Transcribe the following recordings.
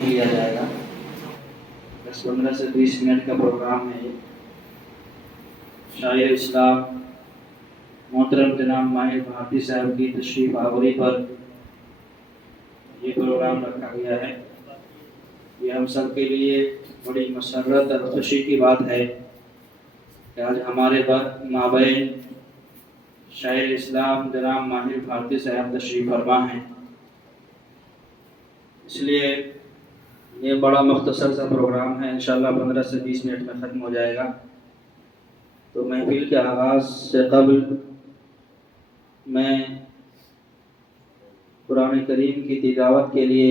کیا جائے گا 10-15 سے 20 منٹ کا پروگرام ہے یہ. شاعر اسلام محترم جناب ماہر بھارتی صاحب کی تشریف آوری پر یہ پروگرام رکھا گیا ہے. یہ ہم سب کے لیے بڑی مسرت اور خوشی کی بات ہے کہ آج ہمارے مابین شاعر اسلام جناب ماہر بھارتی صاحب تشریف فرما ہیں. اس لیے یہ بڑا مختصر سا پروگرام ہے، انشاءاللہ 15 سے 20 منٹ میں ختم ہو جائے گا. تو محفل کے آغاز سے قبل میں قرآن کریم کی تلاوت کے لیے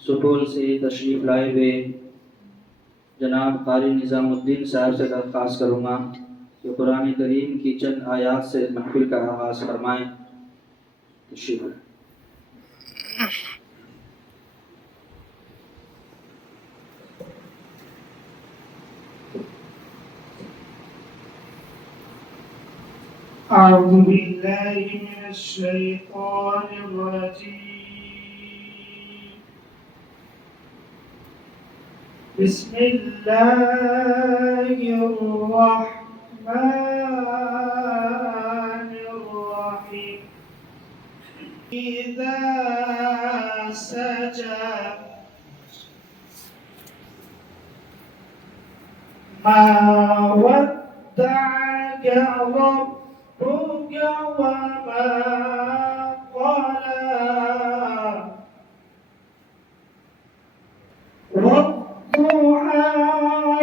سپول سے تشریف لائے ہوئے جناب قاری نظام الدین صاحب سے درخواست کروں گا کہ قرآن کریم کی چند آیات سے محفل کا آغاز فرمائیں. تشریف لائیں. أعوذ بالله من الشيطان الرجيم. بسم الله الرحمن الرحيم. إذا سجى ما ودعك ربك وما قلى والضحى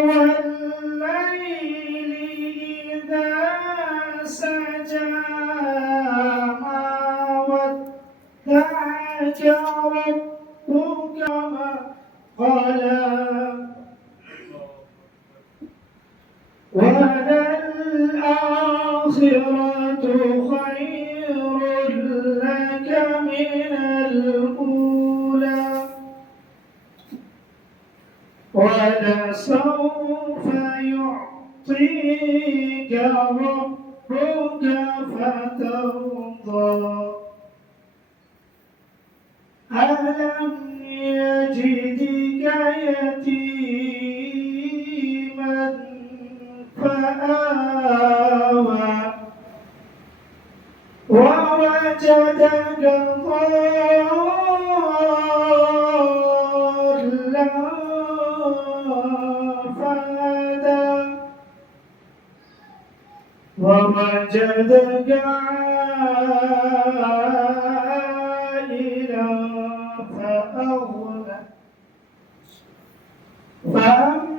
والليل إذا سجى ما ودعك ربك وما قلى وللآخرة خير لك من الأولى ولسوف يعطيك ربك فترضى ألم يجدك يتيما فآوى ووجدك ضالا فهدى ووجدك عائلا فأغنى فأما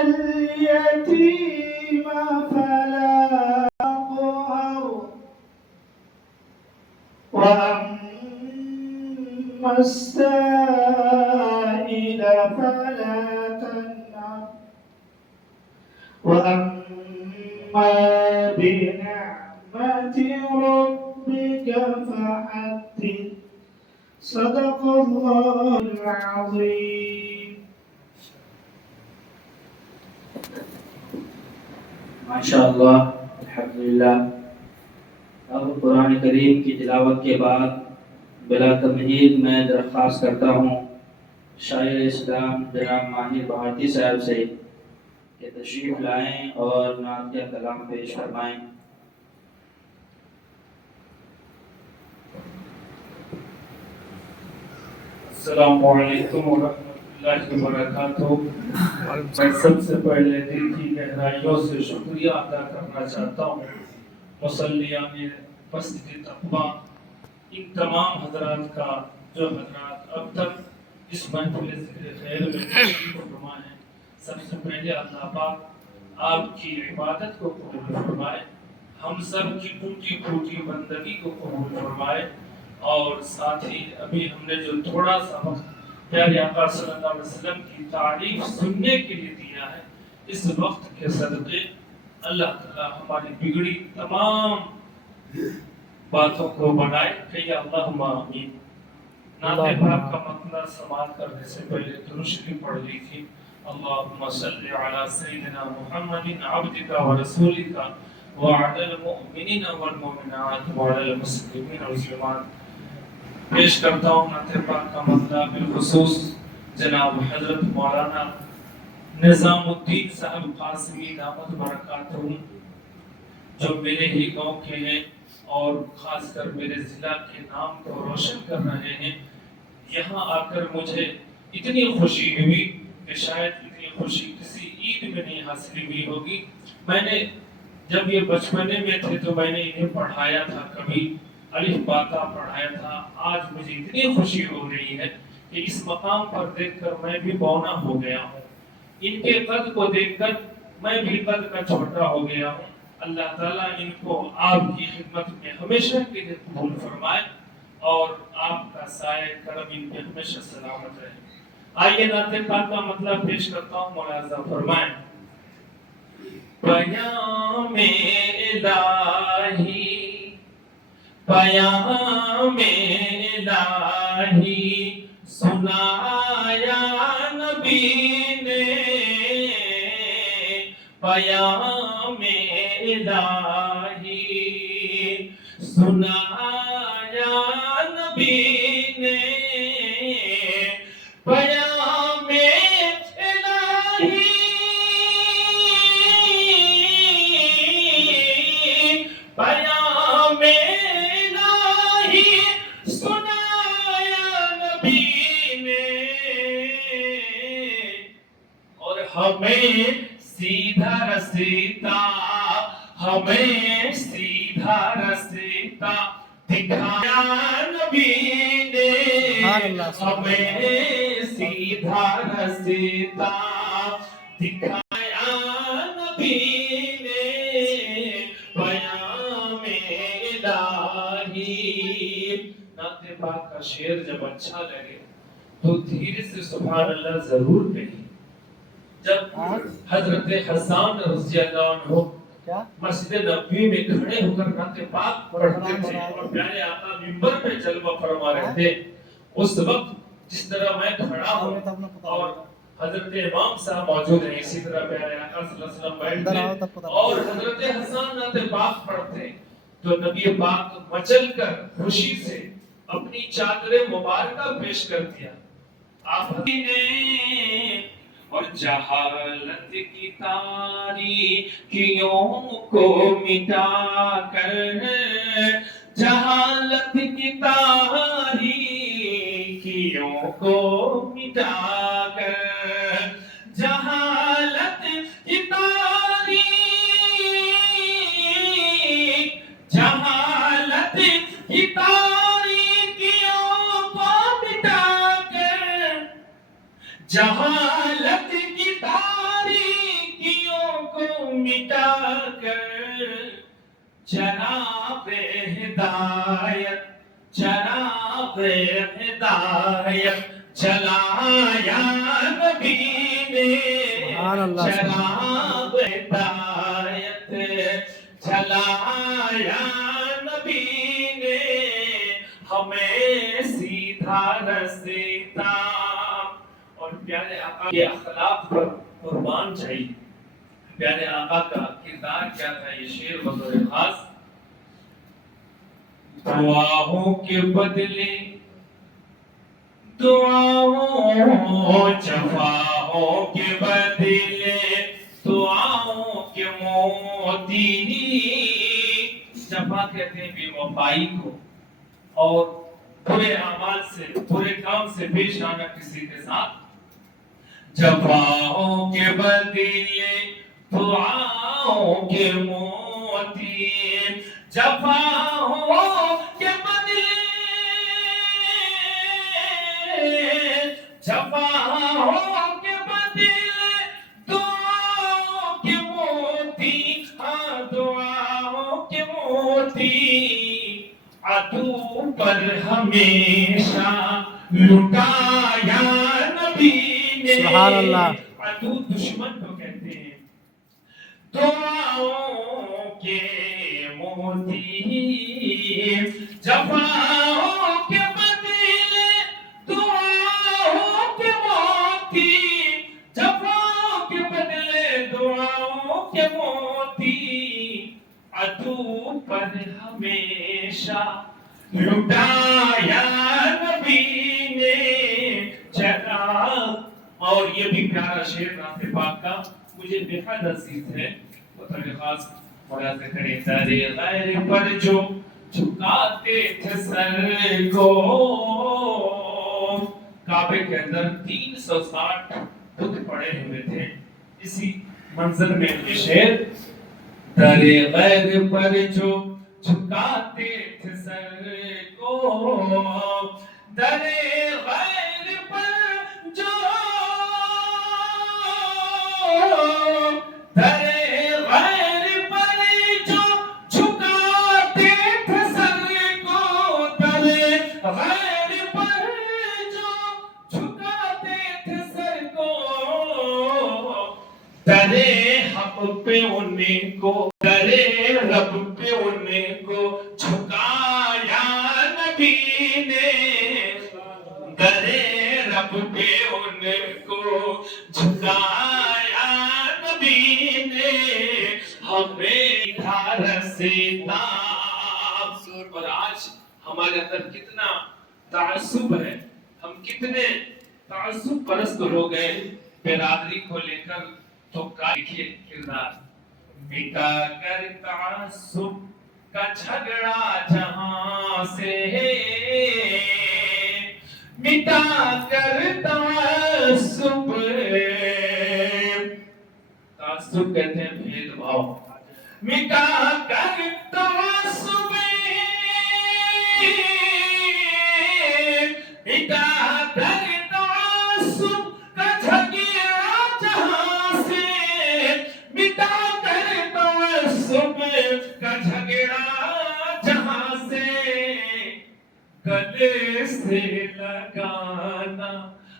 اليتيم فلا تقهر وأما السائل فلا تنهر وأما بنعمة ربك فحدث. صدق الله العظيم. ماشاءاللہ الحمدللہ. اب قرآن کریم کی تلاوت کے بعد بلا تمہید میں درخواست کرتا ہوں شاعر اسلام جناب ماہر بھارتی صاحب سے کہ تشریف لائیں اور نعت کا کلام پیش فرمائیں. السلام علیکم ورحمۃ اللہ وبرکاتہ. میں سب سے پہلے دل کی گہرائیوں سے شکریہ ادا کرنا چاہتا ہوں مصلیان پست تقویٰ ان تمام حضرات کا جو حضرات اب تک اس محفل ذکر خیر میں تشریف فرما ہیں. سب سے پہلے اللہ پاک آپ کی عبادت کو قبول فرمائے، ہم سب کی ٹوٹی پھوٹی بندگی کو قبول فرمائے، اور ساتھ ہی ابھی ہم نے جو تھوڑا سا وقت پیارے آقا صلی اللہ علیہ وسلم کی تعریف سننے کے لیے دیا ہے، اس وقت کے صدقے اللہ تعالیٰ ہماری بگڑی تمام باتوں کو بنائے. کہیے اللہم آمین. نعت پاک کا مطلع سماعت کرنے سے پہلے درود شریف پڑھ لی تھی. اللہم صلی علی سیدنا محمد عبدک و رسولک وعلی المؤمنین والمؤمنات وعلی المسلمین والمسلمات. پیش کرتا ہوں نعت پاک کا مطلع بالخصوص جناب حضرت مولانا نظام الدین صاحب قاسمی دامت برکاتہم، جو میرے ہی گاؤں کے ہیں اور خاص کر میرے ضلع کے نام کو روشن کر رہے ہیں۔ یہاں آ کر مجھے اتنی خوشی ہوئی کہ شاید اتنی خوشی کسی عید میں نہیں حاصل ہوئی ہوگی۔ میں نے جب یہ بچپنے میں تھے تو میں نے انہیں پڑھایا تھا، کبھی الف باتا پڑھایا تھا۔ آج مجھے اتنی خوشی ہو رہی ہے کہ اس مقام پر دیکھ کر میں بھی بونا ہو گیا ہوں، ان کے قد کو دیکھ کر میں بھی قد کا چھوٹا ہو گیا ہوں۔ اللہ تعالیٰ ان کو آپ کی خدمت میں ہمیشہ کے لیے قبول فرمائے اور آپ کا سایہ کرم ان پہ ہمیشہ سلامت رہے۔ آئیے نعت پاک کا مطلب پیش کرتا ہوں، ملاحظہ فرمائیں۔ پیام الہی، پیام الہی سنایا نبی نے، پیام الہی سنایا نبی نے، پیام الہی پیام الہی سنایا نبی نے، اور ہمیں سیدھا رسیتا، ہمیں سیدھا رسیتا دکھایا نبی نے، ہمیں سیدھا رسیتا دکھایا نبی نے، پیام الہی۔ نعت پاک کا شعر جب اچھا لگے تو دھیرے سے سبحان اللہ ضرور کہیں۔ جب حضرت حسان رضی اللہ عنہ مسجد نبوی میں کھڑے ہو کر نعت پاک پڑھتے تھے اور پیارے آقا منبر پہ جلوہ فرما رہے تھے، اس وقت جس طرح میں کھڑا ہوں اور حضرت امام صاحب موجود ہیں، اسی طرح پیارے آقا صلی اللہ علیہ وسلم بیٹھتے اور حضرت حسان نعت پاک پڑھتے تو نبی پاک مچل کر خوشی سے اپنی چادر مبارکہ پیش کر دیا۔ آپ نے اور جہالت کی تاریکیوں کو مٹا کر، جہالت کی تاریکیوں کو مٹا کر، جہالت کی تاریک، جہالت کی تاریکیوں کو مٹا کر، جہالت کی تاریکیوں کو مٹا کر، چراغ ہدایت، چراغ ہدایت جلایا نبی نے، چراغ ہدایت جلایا نبی نے، ہمیں سیدھا رسیتا۔ اور پیارے آقا کے اخلاق پر قربان جائیے، پیارے آقا کا کردار کیا تھا، یہ شعر بطور خاص۔ دعاؤں کے بدلے دعاؤں، جفاؤں کے بدلے دعاؤں کے موتی، جفا کہتے ہیں بے وفائی کو اور برے اعمال سے، برے کام سے پیش آنا کسی کے ساتھ۔ جفاؤں کے بدلے دعاؤں کے موتی، جفاؤں کے بدلے، جفاؤں کے بدلے دعاؤں کے موتی، ہاں دعاؤں کے موتی، عدو پر ہمیشہ لٹایا نبی نے، سبحان اللہ۔ عدو دشمن کو کہتے ہیں۔ دعاؤں کے موتی، جفاؤں کے بدلے دعاؤں کے موتی، جفاؤں کے بدلے دعاؤں کے موتی، عدو پر ہمیشہ لٹایا اور یہ بھی پیارا شعر نعت پاک کا مجھے بےحد عزیز ہے، بطور خاص مراد کرے درے غیر پر جو جھکاتے تھے سر کو. کعبے کے اندر 360 بت پڑے ہوئے تھے. اسی منظر میں یہ شعر، درے غیر پر جو جھکاتے تھے سر کو، درے غیر پر جو درے غیر پر جو جھکاتے تھے سر کو، درے غیر پر جو جھکاتے تھے سر کو، درے حق پہ انہیں کو، درے رب پہ انہیں کو جھکایا نبی نے، درے رب پہ انہیں کو جھکایا نبی نے. ہمیں دھار سیتا. اور آج ہمارے اندر کتنا تعصب ہے، ہم کتنے تعصب پرست ہو گئے برادری کو لے کر. تو دیکھیے کردار، مٹا کر تعصب کا جھگڑا جہاں سے، مٹا کر تعصب، تعصب کہتے ہیں بھید بھاؤ، مٹا کر تعصب، مٹا کر تعصب کا جھگڑا جہاں سے، مٹا کر تعصب کا جھگڑا جہاں سے، گلے سے لگانا،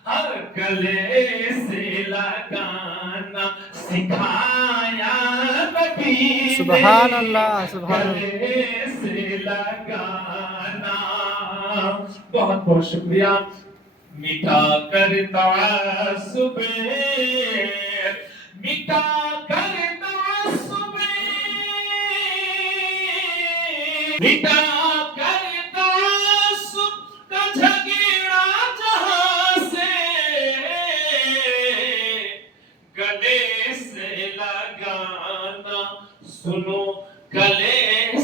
ہر گلے سے لگانا سکھایا نبی نے. سبحان اللہ، سبحان اللہ. گلے سے لگانا. بہت بہت شکریہ. مٹا کر تعصب، مٹا کر تعصب، مٹا کر تعصب کا جھگڑا جہاں سے، گلے سے لگانا، سنو گلے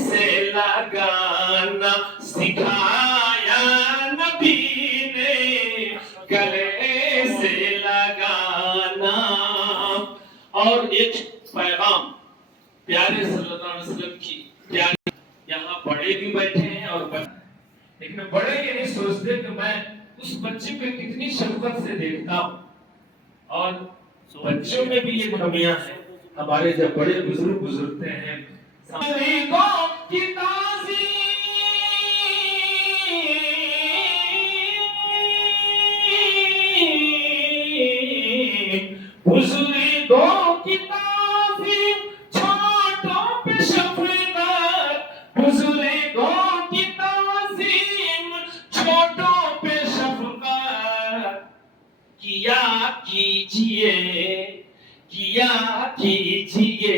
سے لگانا سکھایا نبی نے، گلے سے لگانا. اور ایک پیغام پیارے صلی اللہ علیہ وسلم کی پیاری. یہاں بڑے بھی بیٹھے ہیں اور لیکن بڑے یہ نہیں سوچتے کہ میں اس بچے پہ کتنی شفقت سے دیکھتا ہوں. اور بچوں میں بھی یہ کمیاں ہیں. ہمارے جب بڑے بزرگ گزرتے ہیں کی تعظیم، بزرگوں کی تعظیم، چھوٹوں پہ شفقت، بزرگوں کی تعظیم، چھوٹوں پہ شفقت کیا کیجئے، کیا کیجئے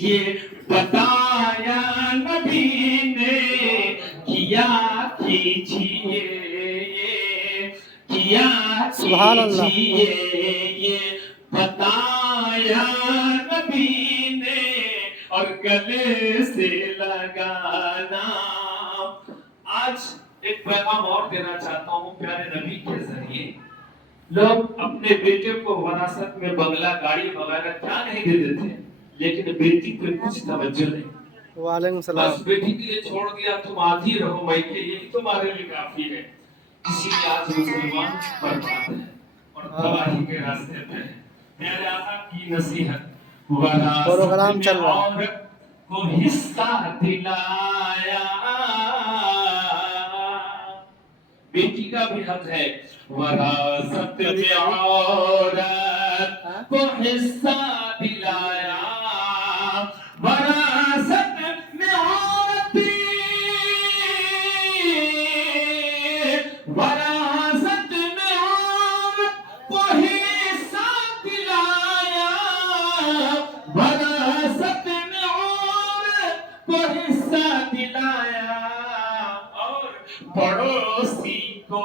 یہ بتایا نبی نے، کیا کیجئے یہ، کیا سبحان اللہ. کیجئے یہ بتایا نبی نے. اور گلے سے لگانا. آج ایک پیغام اور دینا چاہتا ہوں پیارے نبی کے ذریعے. لوگ اپنے بیٹے کو وراثت میں بنگلہ گاڑی وغیرہ کیا نہیں دے دیتے، لیکن بیٹی پہ کچھ توجہ نہیں. وعلیکم السلام. بس بیٹی کے لیے چھوڑ دیا، تم آدھی رہو مائکے، یہی تمہارے لیے کافی ہے. اسی لیے آج مسلمان برباد ہے اور تباہی کے راستے پہ ہے. میرے آقا کی نصیحت، پروگرام چل رہا ہے. عورت کو حصہ دلایا، بیٹی کا بھی حق ہے. وراثت میں عورت کو حصہ دلایا، وراثت میں عورت، وراثت میں عورت کو حصہ دلایا، وراثت میں عورت کو حصہ دلایا. اور پڑوسی کو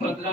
15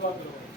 دعا کرو